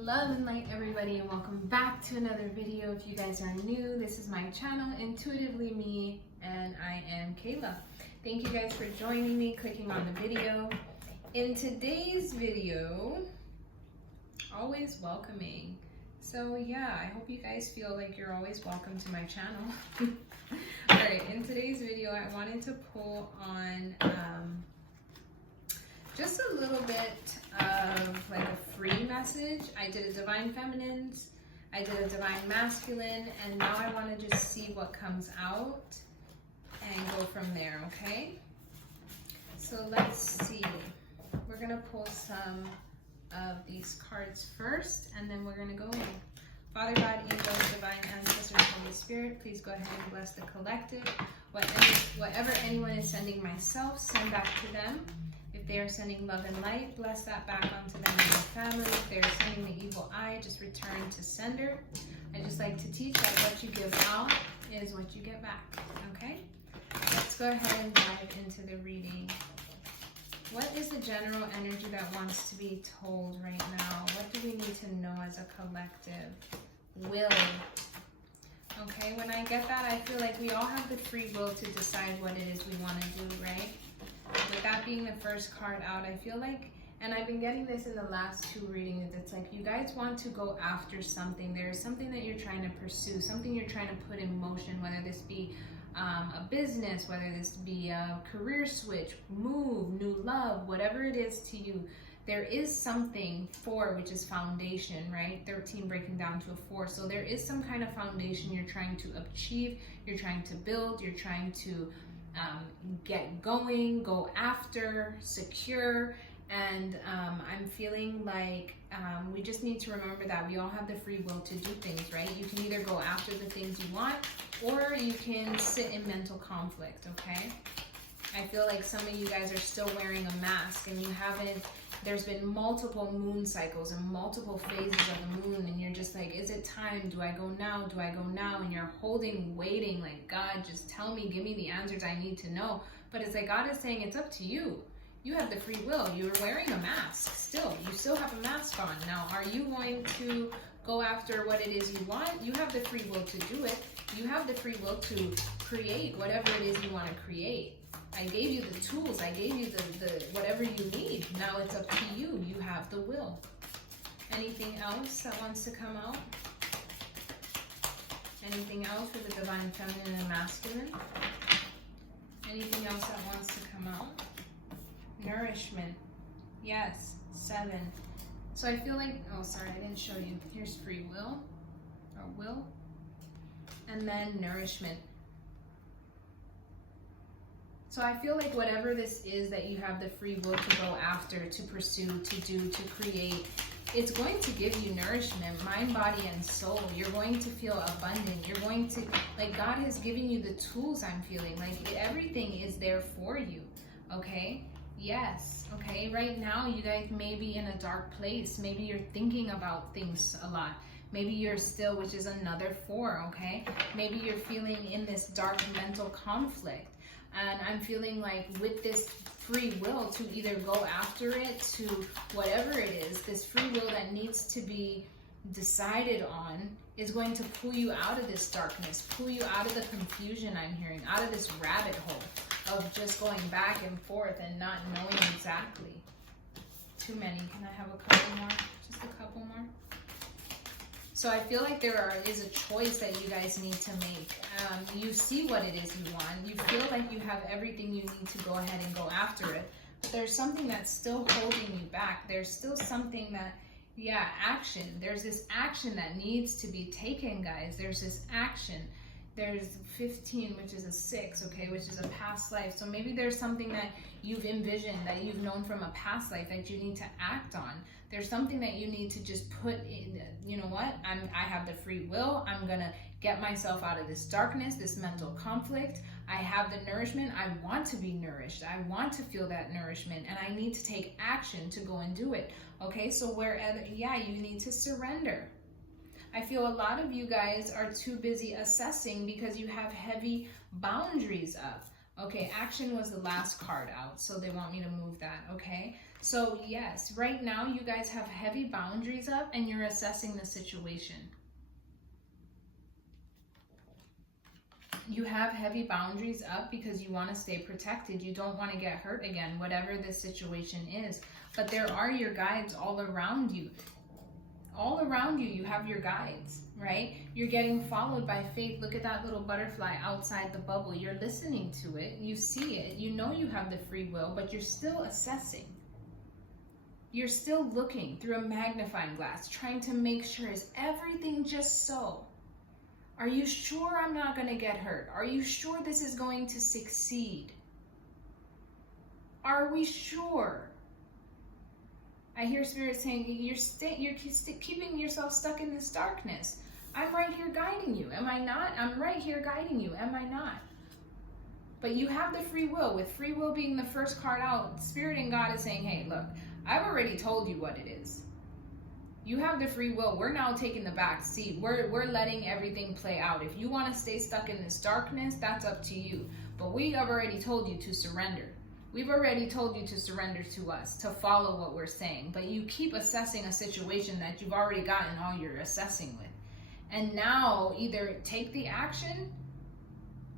Love and light, everybody, and welcome back to another video. If you guys are new, this is my channel, Intuitively Me, and I am Kayla. Thank you guys for joining me, clicking on the video. In today's video, always welcoming. So yeah, I hope you guys feel like you're always welcome to my channel. Alright, in today's video, I wanted to pull on just a little bit of like a free message. I did a Divine Feminines, I did a Divine Masculine, and now I want to just see what comes out and go from there, okay? So let's see. We're going to pull some of these cards first, and then we're going to go in. Father God, angels, divine ancestors, Holy Spirit, please go ahead and bless the collective. Whatever anyone is sending myself, send back to them. If they are sending love and light, bless that back onto them and their family. If they're sending the evil eye, just return to sender. I just like to teach that what you give out is what you get back, okay? Let's go ahead and dive into the reading. What is the general energy that wants to be told right now? What do we need to know as a collective? Will. Okay, when I get that, I feel like we all have the free will to decide what it is we want to do, right? With that being the first card out, I feel like, and I've been getting this in the last two readings, it's like you guys want to go after something. There's something that you're trying to pursue, something you're trying to put in motion, whether this be a business, whether this be a career switch, move, new love, whatever it is to you. There is something, 4, which is foundation, right? 13 breaking down to a 4. So there is some kind of foundation you're trying to achieve, you're trying to build, you're trying to get going, go after, secure, and I'm feeling like we just need to remember that we all have the free will to do things, right? You can either go after the things you want, or you can sit in mental conflict, okay? I feel like some of you guys are still wearing a mask and you haven't, there's been multiple moon cycles and multiple phases of the moon, and you're just like, is it time? Do I go now? Do I go now? And you're holding, waiting, like, God, just tell me, give me the answers I need to know. But it's like God is saying, it's up to you. You have the free will. You're wearing a mask still. You still have a mask on. Now, are you going to go after what it is you want? You have the free will to do it. You have the free will to create whatever it is you want to create. I gave you the tools, I gave you the whatever you need. Now it's up to you. You have the will. Anything else that wants to come out? Anything else for the divine feminine and masculine? Anything else that wants to come out? Nourishment. Yes, 7. So I feel like, oh sorry, I didn't show you. Here's free will, or will. And then nourishment. So I feel like whatever this is that you have the free will to go after, to pursue, to do, to create, it's going to give you nourishment, mind, body, and soul. You're going to feel abundant. You're going to, like, God has given you the tools, I'm feeling. Like, everything is there for you, okay? Yes, okay? Right now, you guys may be in a dark place. Maybe you're thinking about things a lot. Maybe you're still, which is another 4, okay? Maybe you're feeling in this dark mental conflict. And I'm feeling like with this free will to either go after it, to whatever it is, this free will that needs to be decided on is going to pull you out of this darkness, pull you out of the confusion I'm hearing, out of this rabbit hole of just going back and forth and not knowing exactly. Too many. Can I have a couple more? Just a couple more? So I feel like there is a choice that you guys need to make. You see what it is you want. You feel like you have everything you need to go ahead and go after it. But there's something that's still holding you back. There's still something that, yeah, action. There's this action that needs to be taken, guys. There's this action. There's 15, which is a 6, okay, which is a past life. So maybe there's something that you've envisioned, that you've known from a past life that you need to act on. There's something that you need to just put in, you know what, I have the free will. I'm going to get myself out of this darkness, this mental conflict. I have the nourishment. I want to be nourished. I want to feel that nourishment, and I need to take action to go and do it. Okay, so wherever, yeah, you need to surrender. I feel a lot of you guys are too busy assessing because you have heavy boundaries up. Okay, action was the last card out, so they want me to move that, okay? So yes, right now you guys have heavy boundaries up and you're assessing the situation. You have heavy boundaries up because you want to stay protected. You don't want to get hurt again, whatever the situation is. But there are your guides all around you. All around you, you have your guides, right? You're getting followed by faith. Look at that little butterfly outside the bubble. You're listening to it. You see it. You know you have the free will, but you're still assessing. You're still looking through a magnifying glass, trying to make sure, is everything just so? Are you sure I'm not going to get hurt? Are you sure this is going to succeed? Are we sure? I hear Spirit saying, you're keeping yourself stuck in this darkness. I'm right here guiding you. Am I not? I'm right here guiding you. Am I not? But you have the free will. With free will being the first card out, Spirit and God is saying, hey, look, I've already told you what it is. You have the free will. We're now taking the back seat. We're letting everything play out. If you want to stay stuck in this darkness, that's up to you. But we have already told you to surrender. We've already told you to surrender to us, to follow what we're saying. But you keep assessing a situation that you've already gotten all your assessing with. And now either take the action,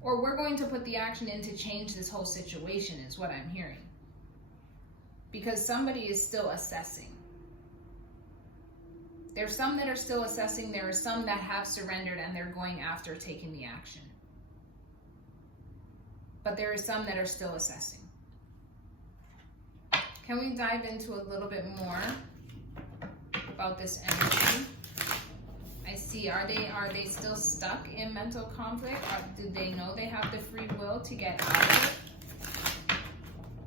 or we're going to put the action in to change this whole situation, is what I'm hearing. Because somebody is still assessing. There's some that are still assessing. There are some that have surrendered and they're going after taking the action. But there are some that are still assessing. Can we dive into a little bit more about this energy? I see, are they still stuck in mental conflict? Do they know they have the free will to get out of it?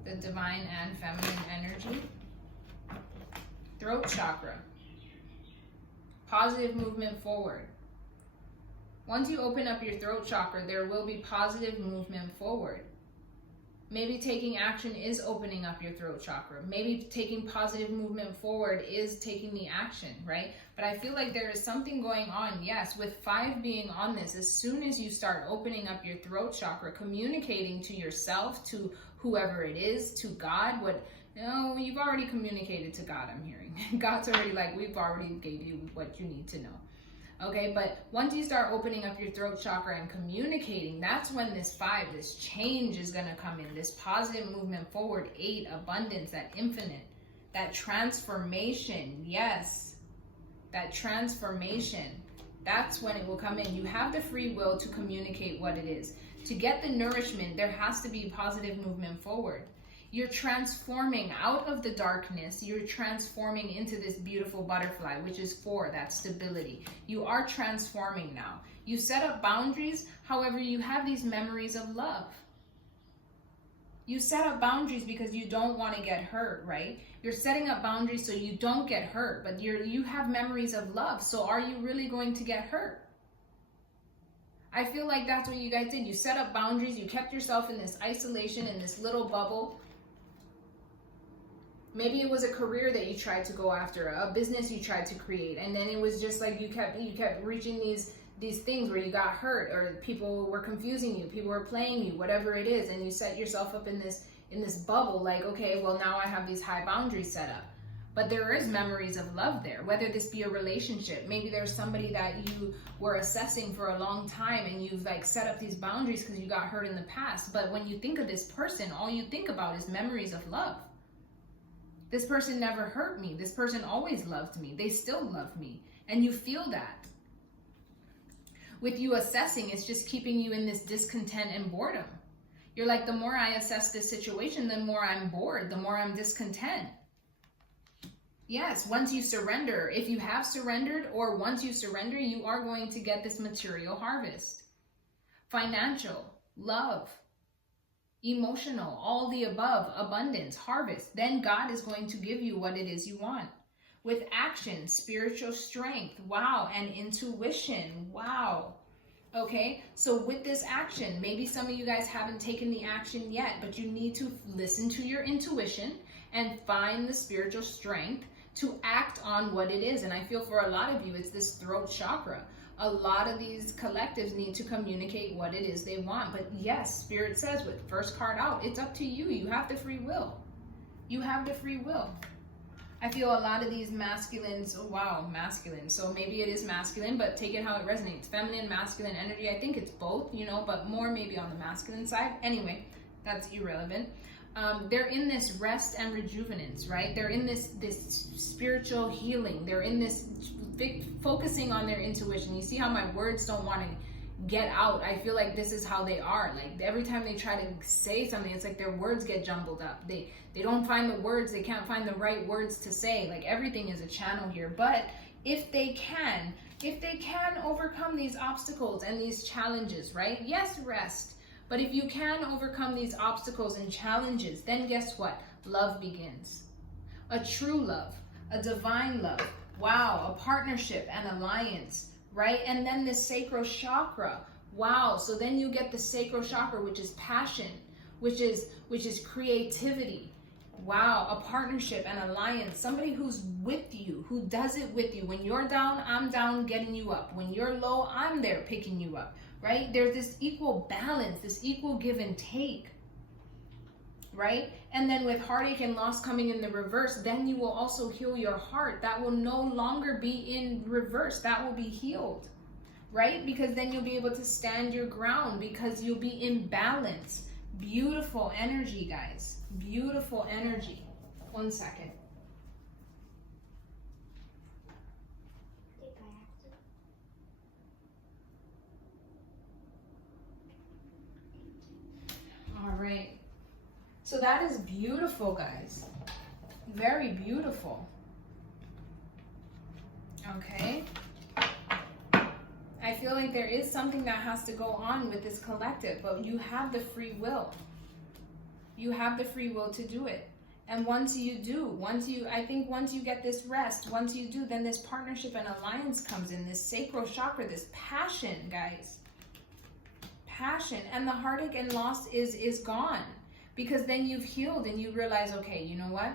The divine and feminine energy. Throat chakra. Positive movement forward. Once you open up your throat chakra, there will be positive movement forward. Maybe taking action is opening up your throat chakra. Maybe taking positive movement forward is taking the action, right? But I feel like there is something going on, yes, with 5 being on this. As soon as you start opening up your throat chakra, communicating to yourself, to whoever it is, to God, no, you've already communicated to God, I'm hearing. God's already like, we've already gave you what you need to know. Okay, but once you start opening up your throat chakra and communicating, that's when this 5, this change is going to come in. This positive movement forward. 8, abundance, that infinite, that transformation. Yes, that transformation. That's when it will come in. You have the free will to communicate what it is. To get the nourishment, there has to be positive movement forward. You're transforming out of the darkness. You're transforming into this beautiful butterfly, which is 4, that stability. You are transforming now. You set up boundaries. However, you have these memories of love. You set up boundaries because you don't want to get hurt, right? You're setting up boundaries so you don't get hurt, but you have memories of love. So are you really going to get hurt? I feel like that's what you guys did. You set up boundaries. You kept yourself in this isolation, in this little bubble. Maybe it was a career that you tried to go after, a business you tried to create, and then it was just like you kept reaching these things where you got hurt, or people were confusing you, people were playing you, whatever it is, and you set yourself up in this bubble, like, okay, well, now I have these high boundaries set up. But there is memories of love there, whether this be a relationship. Maybe there's somebody that you were assessing for a long time and you've like set up these boundaries because you got hurt in the past. But when you think of this person, all you think about is memories of love. This person never hurt me. This person always loved me. They still love me. And you feel that. With you assessing, it's just keeping you in this discontent and boredom. You're like, the more I assess this situation, the more I'm bored, the more I'm discontent. Yes, once you surrender, if you have surrendered, or once you surrender, you are going to get this material harvest. Financial, love, emotional, all the above, abundance, harvest. Then God is going to give you what it is you want. With action, spiritual strength, wow, and intuition, wow. Okay, so with this action, maybe some of you guys haven't taken the action yet, but you need to listen to your intuition and find the spiritual strength to act on what it is. And I feel for a lot of you, it's this throat chakra. A lot of these collectives need to communicate what it is they want. But yes, Spirit says with first card out, it's up to you. You have the free will. You have the free will. I feel a lot of these masculines, oh wow, masculine. So maybe it is masculine, but take it how it resonates. Feminine, masculine energy, I think it's both, you know, but more maybe on the masculine side. Anyway, that's irrelevant. They're in this rest and rejuvenance, right? They're in this spiritual healing. They're in this focusing on their intuition. You see how my words don't want to get out. I feel like this is how they are. Like every time they try to say something, it's like their words get jumbled up. They don't find the words. They can't find the right words to say. Like everything is a channel here. But if they can overcome these obstacles and these challenges, right? Yes, rest. But if you can overcome these obstacles and challenges, then guess what? Love begins. A true love, a divine love. Wow, a partnership, an alliance, right? And then the sacral chakra. Wow, so then you get the sacral chakra, which is passion, which is creativity. Wow, a partnership, an alliance, somebody who's with you, who does it with you. When you're down, I'm down getting you up. When you're low, I'm there picking you up, right? There's this equal balance, this equal give and take, right? And then with heartache and loss coming in the reverse, then you will also heal your heart. That will no longer be in reverse. That will be healed, right? Because then you'll be able to stand your ground because you'll be in balance. Beautiful energy, guys. Beautiful energy. 1 second. All right. So that is beautiful, guys. Very beautiful. Okay. I feel like there is something that has to go on with this collective, but you have the free will. You have the free will to do it. And once you do, once you get this rest, once you do, then this partnership and alliance comes in, this sacral chakra, this passion, guys. Passion. And the heartache and loss is gone. Because then you've healed and you realize, okay, you know what?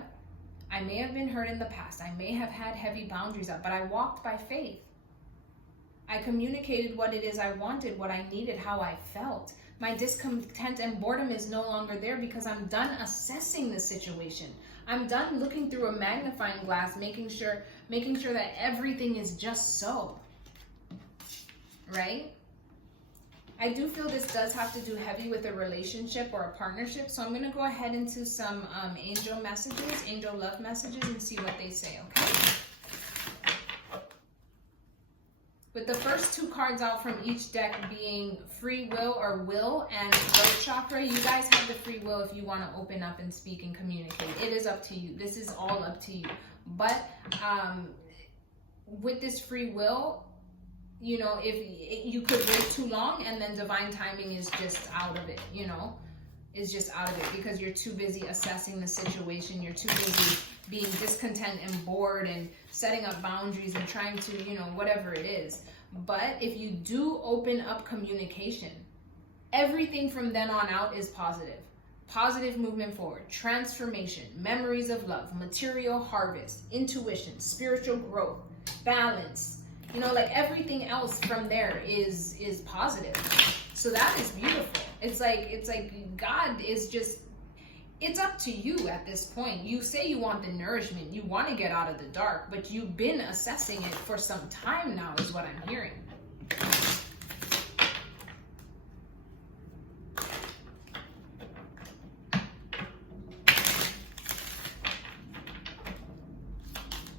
I may have been hurt in the past. I may have had heavy boundaries up, but I walked by faith. I communicated what it is I wanted, what I needed, how I felt. My discontent and boredom is no longer there because I'm done assessing the situation. I'm done looking through a magnifying glass, making sure that everything is just so. Right? I do feel this does have to do heavy with a relationship or a partnership. So I'm going to go ahead into some angel messages, angel love messages, and see what they say, okay? With the first 2 cards out from each deck being free will or will and throat chakra, you guys have the free will if you want to open up and speak and communicate. It is up to you. This is all up to you. But with this free will, you know, if you could wait too long and then divine timing is just out of it, you know, is just out of it because you're too busy assessing the situation. You're too busy being discontent and bored and setting up boundaries and trying to, you know, whatever it is. But if you do open up communication, everything from then on out is positive. Positive movement forward, transformation, memories of love, material harvest, intuition, spiritual growth, balance. You know, like everything else from there is positive. So that is beautiful. It's like God is just, it's up to you at this point. You say you want the nourishment, you want to get out of the dark, but you've been assessing it for some time now is what I'm hearing.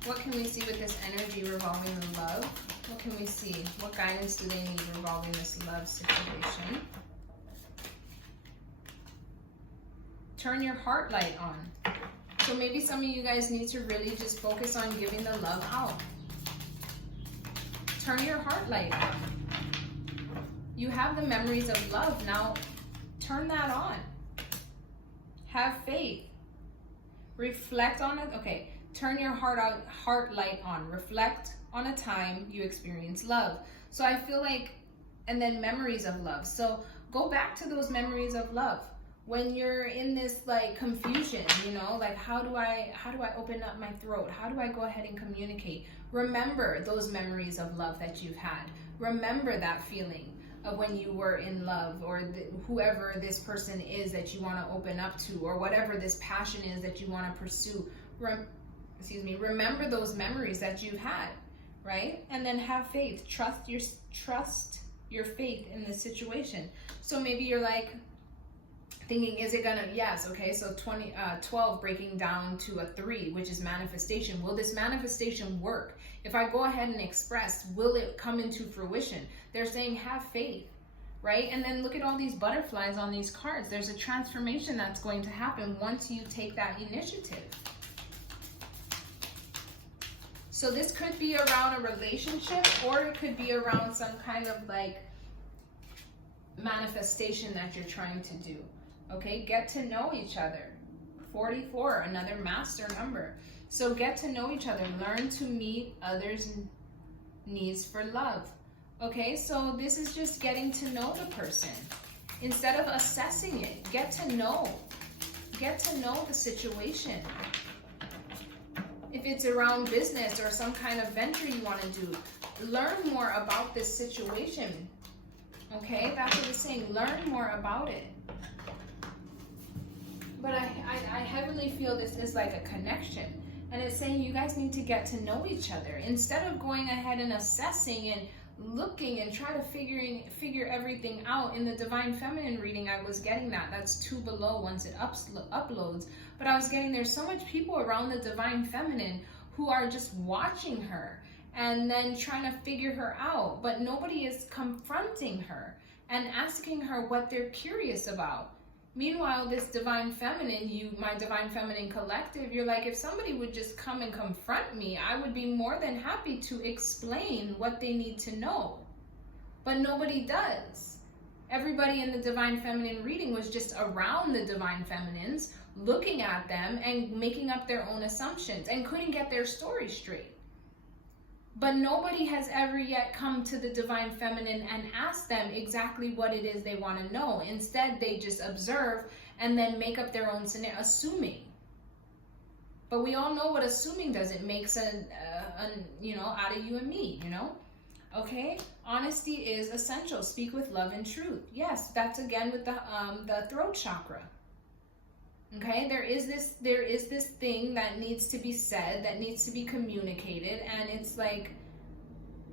What can we see with this energy revolving in love? What can we see? What guidance do they need revolving this love situation? Turn your heart light on. So maybe some of you guys need to really just focus on giving the love out. Turn your heart light on. You have the memories of love. Now turn that on. Have faith. Reflect on it. Okay. Turn your heart light on. Reflect on a time you experience love. So I feel like, and then memories of love. So go back to those memories of love. When you're in this like confusion, you know, like how do I open up my throat? How do I go ahead and communicate? Remember those memories of love that you've had. Remember that feeling. of when you were in love, or whoever this person is that you want to open up to, or whatever this passion is that you want to pursue. Remember those memories that you've had, right? And then have faith. Trust your faith in this situation. So maybe you're like thinking, is it gonna, yes, okay, so 12 breaking down to a 3, which is manifestation. Will this manifestation work? If I go ahead and express, will it come into fruition? They're saying have faith, right? And then look at all these butterflies on these cards. There's a transformation that's going to happen once you take that initiative. So this could be around a relationship, or it could be around some kind of like manifestation that you're trying to do. Okay, get to know each other. 44, another master number. So get to know each other. Learn to meet others' needs for love. Okay, so this is just getting to know the person. Instead of assessing it, get to know. Get to know the situation. If it's around business or some kind of venture you want to do, learn more about this situation. Okay, that's what it's saying. Learn more about it. But I heavily feel this is like a connection. And it's saying you guys need to get to know each other. Instead of going ahead and assessing and looking and try to figure everything out. In the Divine Feminine reading, I was getting that. That's 2 below once it uploads. But I was getting there's so much people around the Divine Feminine who are just watching her and then trying to figure her out. But nobody is confronting her and asking her what they're curious about. Meanwhile, this Divine Feminine, my Divine Feminine collective, you're like, if somebody would just come and confront me, I would be more than happy to explain what they need to know. But nobody does. Everybody in the Divine Feminine reading was just around the Divine Feminines, looking at them and making up their own assumptions and couldn't get their story straight. But nobody has ever yet come to the Divine Feminine and asked them exactly what it is they want to know. Instead, they just observe and then make up their own scenario, assuming. But we all know what assuming does. It makes out of you and me, Okay? Honesty is essential. Speak with love and truth. Yes, that's again with the throat chakra. Okay, there is this thing that needs to be said, that needs to be communicated, and it's like,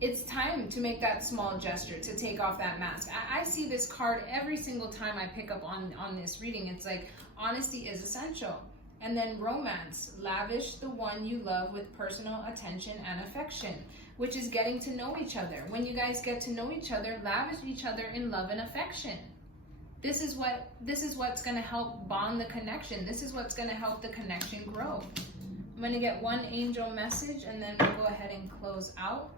it's time to make that small gesture, to take off that mask. I see this card every single time I pick up on this reading. It's like, honesty is essential. And then romance, lavish the one you love with personal attention and affection, which is getting to know each other. When you guys get to know each other, lavish each other in love and affection. This is what's going to help bond the connection. This is what's going to help the connection grow. I'm going to get one angel message and then we'll go ahead and close out.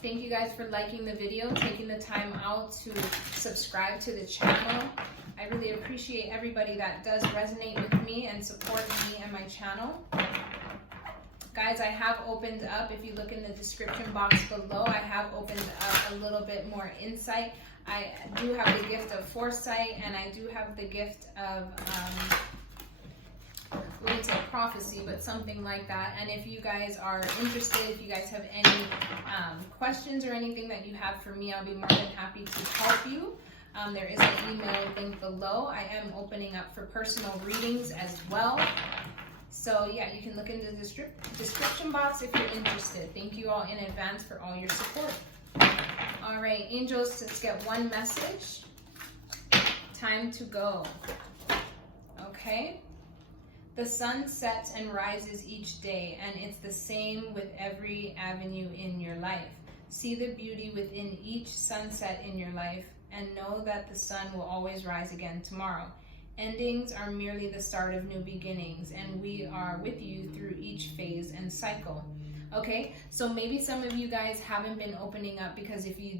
Thank you guys for liking the video, taking the time out to subscribe to the channel. I really appreciate everybody that does resonate with me and support me and my channel. Guys, I have opened up, if you look in the description box below, I have opened up a little bit more insight. I do have the gift of foresight, and I do have the gift of, I wouldn't say prophecy, but something like that. And if you guys are interested, if you guys have any questions or anything that you have for me, I'll be more than happy to help you. There is an email link below. I am opening up for personal readings as well. So yeah, you can look in the description box if you're interested. Thank you all in advance for all your support. All right, angels, let's get one message. Time to go. Okay. The sun sets and rises each day, and it's the same with every avenue in your life. See the beauty within each sunset in your life, and know that the sun will always rise again tomorrow. Endings are merely the start of new beginnings, and we are with you through each phase and cycle. Okay, so maybe some of you guys haven't been opening up, because if you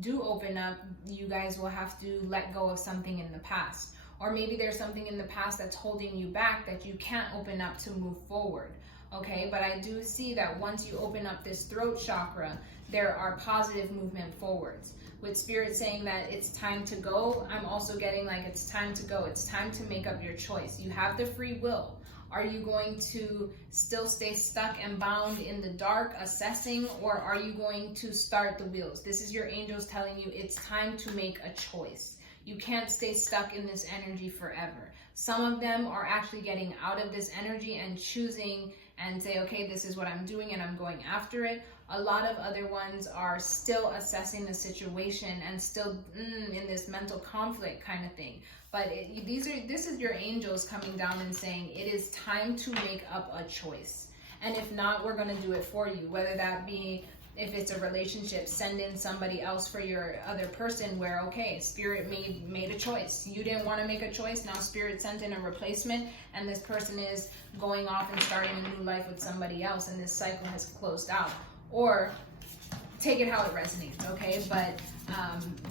do open up, you guys will have to let go of something in the past. Or maybe there's something in the past that's holding you back that you can't open up to move forward. Okay, but I do see that once you open up this throat chakra, there are positive movement forwards. With Spirit saying that it's time to go, I'm also getting like it's time to go. It's time to make up your choice. You have the free will. Are you going to still stay stuck and bound in the dark assessing, or are you going to start the wheels? This is your angels telling you it's time to make a choice. You can't stay stuck in this energy forever. Some of them are actually getting out of this energy and choosing and say, okay, this is what I'm doing and I'm going after it. A lot of other ones are still assessing the situation and still in this mental conflict kind of thing. But this is your angels coming down and saying it is time to make up a choice. And if not, we're going to do it for you. Whether that be, if it's a relationship, send in somebody else for your other person where, okay, Spirit made a choice. You didn't want to make a choice. Now Spirit sent in a replacement, and this person is going off and starting a new life with somebody else, and this cycle has closed out. Or take it how it resonates, okay? But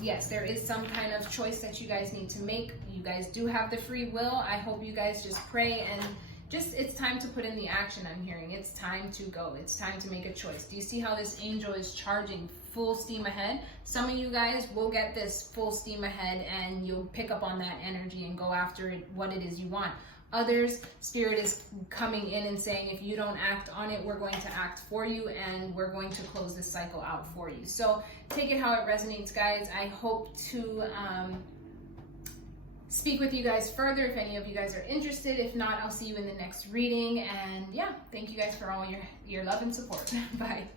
yes, there is some kind of choice that you guys need to make. You guys do have the free will. I hope you guys just pray and just, it's time to put in the action. I'm hearing it's time to go. It's time to make a choice. Do you see how this angel is charging full steam ahead? Some of you guys will get this full steam ahead and you'll pick up on that energy and go after it, what it is you want. Others, Spirit is coming in and saying, if you don't act on it, we're going to act for you and we're going to close this cycle out for you. So take it how it resonates, guys. I hope to speak with you guys further if any of you guys are interested. If not, I'll see you in the next reading. And yeah, thank you guys for all your love and support. Bye.